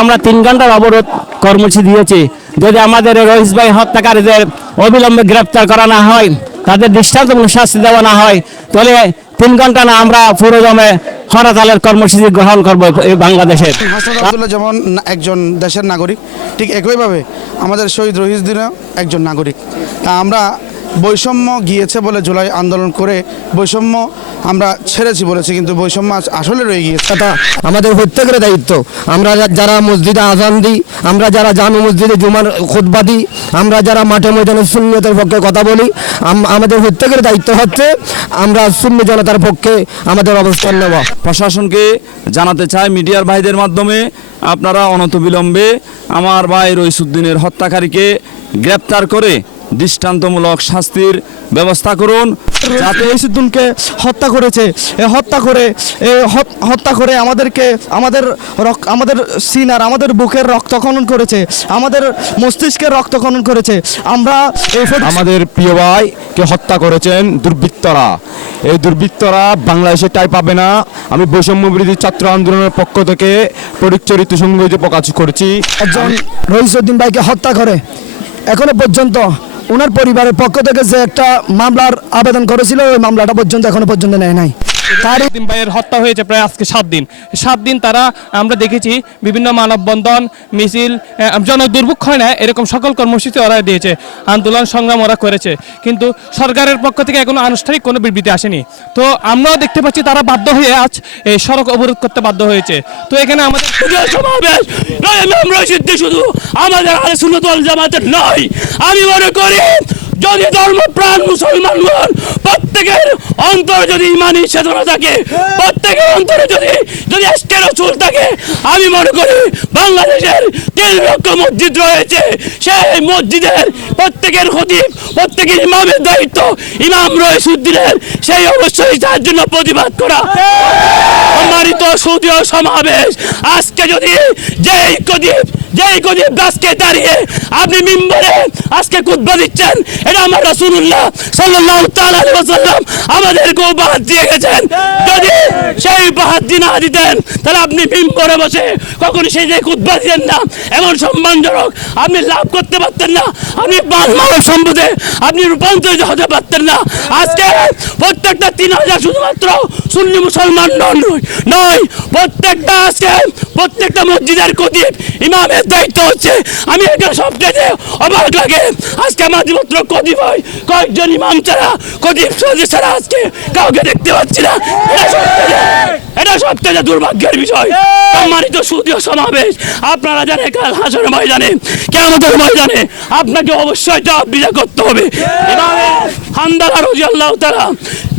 আমরা তিন ঘণ্টার অবরোধ কর্মসূচি দিয়েছি। যদি আমাদের এই রহিস ভাই হত্যাকারীদের অবিলম্বে গ্রেপ্তার করা না হয়, তাদের দৃষ্টান্তমূলক শাস্তি দেওয়া না হয়, তাহলে তিন ঘণ্টা না আমরা পুরো জমে হরতালের কর্মসূচি গ্রহণ করব এই বাংলাদেশের যেমন একজন দেশের নাগরিক, ঠিক একইভাবে আমাদের শহীদ রহিশ রহিসদিনও একজন নাগরিক। তা আমরা বৈষম্য গিয়েছে বলে জুলাই আন্দোলন করে বৈষম্য আমরা ছেড়েছি বলেছি কিন্তু বৈষম্য আজ আসলে রয়ে গিয়েছে। এটা আমাদের প্রত্যেকের দায়িত্ব। আমরা যারা মসজিদে আজান দিই আমরা যারা জামে মসজিদে জুমার খুতবা দিই আমরা যারা মাঠে ময়দানে শূন্যতার পক্ষে কথা বলি আম- আমাদের প্রত্যেকের দায়িত্ব হচ্ছে আমরা শূন্য জনতার পক্ষে আমাদের অবস্থান নেওয়া। প্রশাসনকে জানাতে চাই মিডিয়ার ভাইদের মাধ্যমে আপনারা অনতবিলম্বে আমার ভাই রইসুদ্দিনের হত্যাকারীকে গ্রেপ্তার করে দৃষ্টান্তমূলক শাস্তির ব্যবস্থা করুন যাতে রইসুদ্দিনকে হত্যা করেছে। এ হত্যা করে এ হত- হত্যা করে আমাদেরকে আমাদের রক- আমাদের সিনার আমাদের বুকের রক্তখনন করেছে। আমাদের মস্তিষ্কের রক্তখনন করেছে। আমরা আমাদের প্রিয় ভাইকে হত্যা করেছেন দুর্বৃত্তরা। এই দুর্বৃত্তরা বাংলাদেশে টাই পাবে না। আমি বৈষম্য বিরোধী ছাত্র আন্দোলনের পক্ষ থেকে পরিচরিত সংগঠিত প্রকাশ করেছি একজন রহিসুদ্দিন ভাইকে হত্যা করে এখনও পর্যন্ত ওনার পরিবারের পক্ষ থেকে যে একটা মামলার আবেদন করেছিল, ওই মামলাটা পর্যন্ত এখনও পর্যন্ত নেয় নাই। ভাইয়ের হত্যা হয়েছে প্রায় আজকে সাত দিন। সাত দিন তারা, আমরা দেখেছি বিভিন্ন মানববন্ধন, মিছিল জন হয় না এরকম সকল কর্মসূচি ওরা দিয়েছে। আন্দোলন সংগ্রাম ওরা করেছে। কিন্তু সরকারের পক্ষ থেকে এখনও আনুষ্ঠানিক কোনো বিবৃতি আসেনি। তো আমরাও দেখতে পাচ্ছি তারা বাধ্য হয়ে আজ এই সড়ক অবরোধ করতে বাধ্য হয়েছে। তো এখানে আমাদের শুধু আমাদের জামাতের নয়। আমি মনে করি যদি ধর্মপ্রাণ মুসলমানগণ প্রত্যেকের অন্তরে যদি ইমানি চেতনা থাকে, প্রত্যেকের অন্তরে যদি যদি এসকের চুল থাকে, আমি মনে করি বাংলাদেশের তিন লক্ষ মসজিদ রয়েছে। সেই মসজিদের প্রত্যেকের খতিব, প্রত্যেকের ইমামের দায়িত্ব ইমাম রয়েসুদ্দিনের। সেই অবশ্যই তার জন্য প্রতিবাদ করা। সম্মানিত সুদীয় সমাবেশ, আজকে যদি যে কদীপ যেই কদীপ গাছকে দাঁড়িয়ে আপনি মিম্বরে আজকে কুতবা দিচ্ছেন, এটা আমার রাসূলুল্লাহ সাল্লাহ আলাইহি ওয়াসাল্লাম আমাদেরকে দিয়ে গেছেন। যদি সেই দিয়ে না দিতেন, তাহলে আপনি মিম্বরে বসে কখনো সেই যে কুতবা দিতেন না, এমন সম্মানজনক আপনি লাভ করতে পারতেন না, আপনি মানব সম্পদে আপনি রূপান্তরিত হতে পারতেন না। আজকে প্রত্যেকটা তিন হাজার শুধুমাত্র সুন্নি মুসলমান নয়, প্রত্যেকটা আজকে প্রত্যেকটা মসজিদের কতিব ইমামের দায়িত্ব হচ্ছে। আমি এখানে সবচেয়ে অবাক লাগে, আজকে আমাদের মাত্র হয়, কয়েকজন ইমাম ছাড়া কতিব সদস্য ছাড়া আজকে কাউকে দেখতে পাচ্ছি না। এটা এটা সবচেয়ে দুর্ভাগ্যের বিষয়। সম্মানিত সুদীয় সমাবেশ। আপনারা জানেন কাল হাসনের ময়দানে কেমতের ময়দানে আপনাকে অবশ্যই জবাব বিচার করতে হবে। এভাবে হান্দালা রোজি আল্লাহ তারা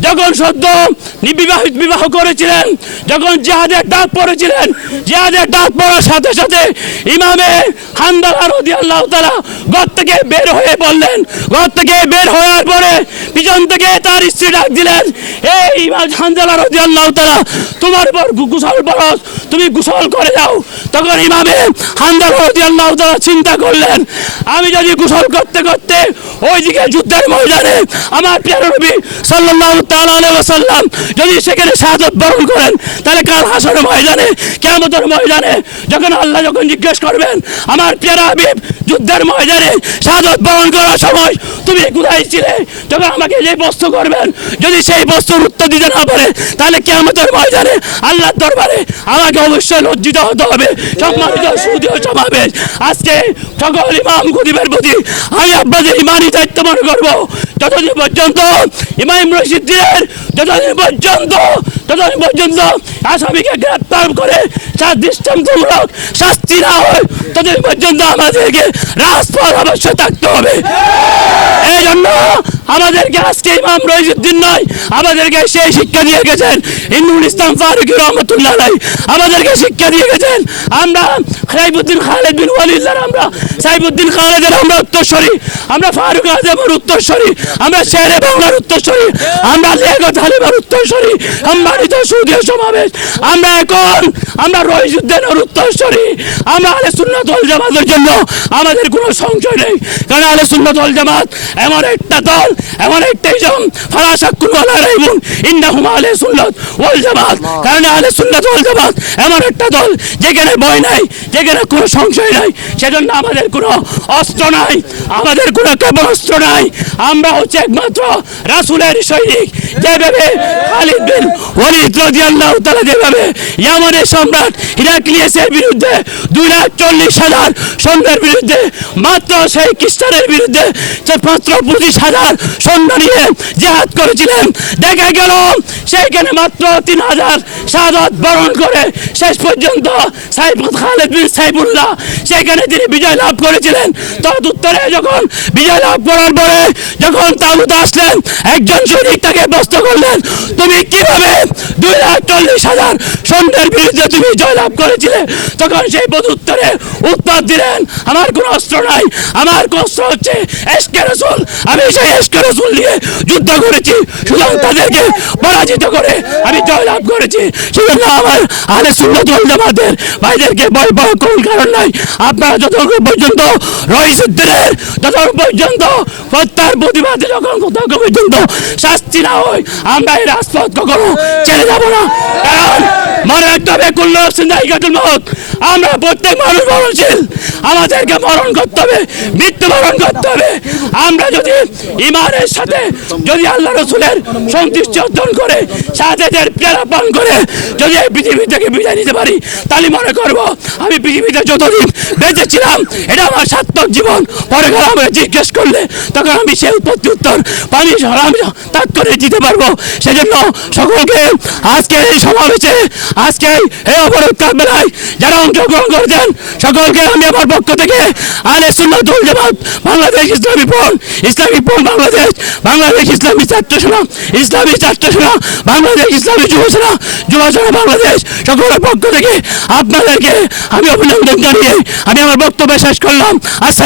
যখন সদ্য বিবাহিত বিবাহ করেছিলেন, যখন জেহাদের ডাক পড়েছিলেন, জেহাদের ডাক পড়ার সাথে সাথে ইমামে হান্দালা রদি আল্লাহ তালা ঘর থেকে বের হয়ে বললেন, ঘর থেকে বের হওয়ার পরে পিছন থেকে তার স্ত্রী ডাক দিলেন এই ইমাম হান্দালা রদি আল্লাহ তালা তোমার উপর গু- গোসল বরস, তুমি গোসল করে যাও। তখন ইমামে হান্দালা রদি আল্লাহ তালা চিন্তা করলেন, আমি যদি গোসল করতে করতে ওইদিকে যুদ্ধের ময়দানে আমার প্রিয় নবী সাল্লাল্লাহু আলাইহি যদি সেখানে শাহাদত বরণ করেন, তাহলে কাল হাসরের ময়দানে, কিয়ামতের ময়দানে যখন আল্লাহ যখন জিজ্ঞেস করবেন, আমার পেরা হাবিব যুদ্ধের ময়দানে শাহাদত বরণ করার সময় তুমি কোথায় ছিলে? যখন আমাকে যে বস্তু করবেন, যদি সেই বস্তুর উত্তর দিতে না পারে, তাহলে কিয়ামতের ময়দানে আল্লাহর দরবারে আমাকে অবশ্যই লজ্জিত হতে হবে, সম্মানিত সুদীয় সমাবেশ। আজকে সকল ইমাম গরিবের প্রতি আমি আপনাদের ইমানই দায়িত্ব মনে করব। যতদিন পর্যন্ত ইমাম রশিদ্দিনের যতদিন পর্যন্ত ততদিন পর্যন্ত আসামিকে গ্রেপ্তার করে তার দৃষ্টান্তমূলক শাস্তি না হয়, ততদিন পর্যন্ত আমাদেরকে রাজপথ অবশ্যই থাকতে হবে। এই জন্য আমাদেরকে আজকে ইমাম রহিজুদ্দিন নয়, আমাদেরকে সেই শিক্ষা দিয়ে গেছেন ইন্দুল ইসলাম ফারুকি রহমতুল্লাহ আলাই আমাদেরকে শিক্ষা দিয়ে গেছেন। আমরা সাইবুদ্দিন খালেদ বিন ওয়ালিল্লার আমরা সাইবুদ্দিন খালেদের আমরা উত্তরস্বরী আমরা ফারুক আজমের উত্তরস্বরী আমরা শেরে বাংলার উত্তরস্বরী আমরা লেগত হালিমার উত্তরস্বরী সম্মানিত সুদীয় সমাবেশ। আমরা এখন, আমরা রহিজুদ্দিনের উত্তরস্বরী আমরা আলে সুন্নত জামাতের জন্য। আমাদের কোনো সংশয় নেই। কারণ আলে সুন্নত জামাত এমন একটা দল এমন একটা ইজম ফালা শাক্কুল ওয়ালা রাইবুন ইন্নাহুম আলে সুন্নত ওয়াল জামাত। কারণ আলে সুন্নত ওয়াল জামাত এমন একটা দল যেখানে ভয় নাই যেখানে কোনো সংশয় নাই। সেজন্য আমাদের কোনো অস্ত্র নাই। আমাদের কোনো ক্ষেপণাস্ত্র নাই। আমরা হচ্ছে একমাত্র রাসুলের সৈনিক। যেভাবে খালিদ বিন ওয়ালিদ রাদিয়াল্লাহু তাআলা যেভাবে ইয়ামানের সম্রাট হিরাক্লিয়াসের বিরুদ্ধে দুই লাখ চল্লিশ হাজার সৈন্যের বিরুদ্ধে মাত্র সেই খ্রিস্টানের বিরুদ্ধে মাত্র পঁচিশ হাজার সৈন্য নিয়ে জেহাদ করেছিলেন। দেখা গেল সেইখানে মাত্র তিন হাজার শাহাদত বরণ করে শেষ পর্যন্ত সাইফ খালেদ বিন সাইফুল্লাহ সেখানে তিনি বিজয় লাভ করেছিলেন। তদুত্তরে যখন বিজয় লাভ করার পরে যখন তাবুত আসলেন, একজন সৈনিক তাকে ব্যস্ত করলেন, তুমি কীভাবে দুই লাখ চল্লিশ হাজার সৈন্যের বিরুদ্ধে তুমি জয়লাভ করেছিলে? তখন সেই প্রত্যুত্তরে উত্তর দিলেন, আমার কোনো অস্ত্র নাই, আমার অস্ত্র হচ্ছে এসকে রসুল, আমি সেই এসকে রসুল নিয়ে যুদ্ধ করেছি সুতরাং তাদেরকে পরাজিত করে আমি জয়লাভ করেছি। সেজন্য আমার আলে শূন্য জল জামাতের ভাইদেরকে ভয় পাওয়ার কোনো কারণ নাই। আপনারা যতক্ষণ পর্যন্ত রহিসুদ্দিনের যতক্ষণ পর্যন্ত হত্যার প্রতিবাদে যখন কোথাও পর্যন্ত শাস্তি না হয় আমরা এই রাজপথ কখনো ছেড়ে যাব না। মনে রাখতে হবে, কুল্ল সিন্দাইকাতুল মত আমরা প্রত্যেক মানুষ মরণশীল। আমাদেরকে মরণ করতে হবে মৃত্যু বরণ করতে হবে। আমরা যদি ইমানের সাথে, যদি আল্লাহ রসুলের সন্তুষ্টি অর্জন করে সাথেদের প্রেরণা পালন করে, যদি এই পৃথিবী থেকে বিদায় নিতে পারি, তাহলে মনে করব, আমি পৃথিবীতে যতদিন বেঁচে ছিলাম এটা আমার সার্থক জীবন। পরে গেলে আমাকে জিজ্ঞেস করলে, তখন আমি সেই উৎপত্তি উত্তর, পানি আমি তাৎ করে দিতে পারব। সেজন্য সকলকে আজকে এই সমাবেশে আজকে এই অবরোধ যারা অংশগ্রহণ করেছেন, সকলকে আমি আমার পক্ষ থেকে আলে জামাত, বাংলাদেশ ইসলামী ফ্রন্ট ইসলামী ফ্রন্ট বাংলাদেশ বাংলাদেশ ইসলামী ছাত্র সেনা, ইসলামী ছাত্র সেনা, বাংলাদেশ ইসলামী যুব সেনা যুব সেনা বাংলাদেশ, সকলের পক্ষ থেকে আপনাদেরকে আমি অভিনন্দন জানিয়ে আমি আমার বক্তব্য শেষ করলাম। আসসালাম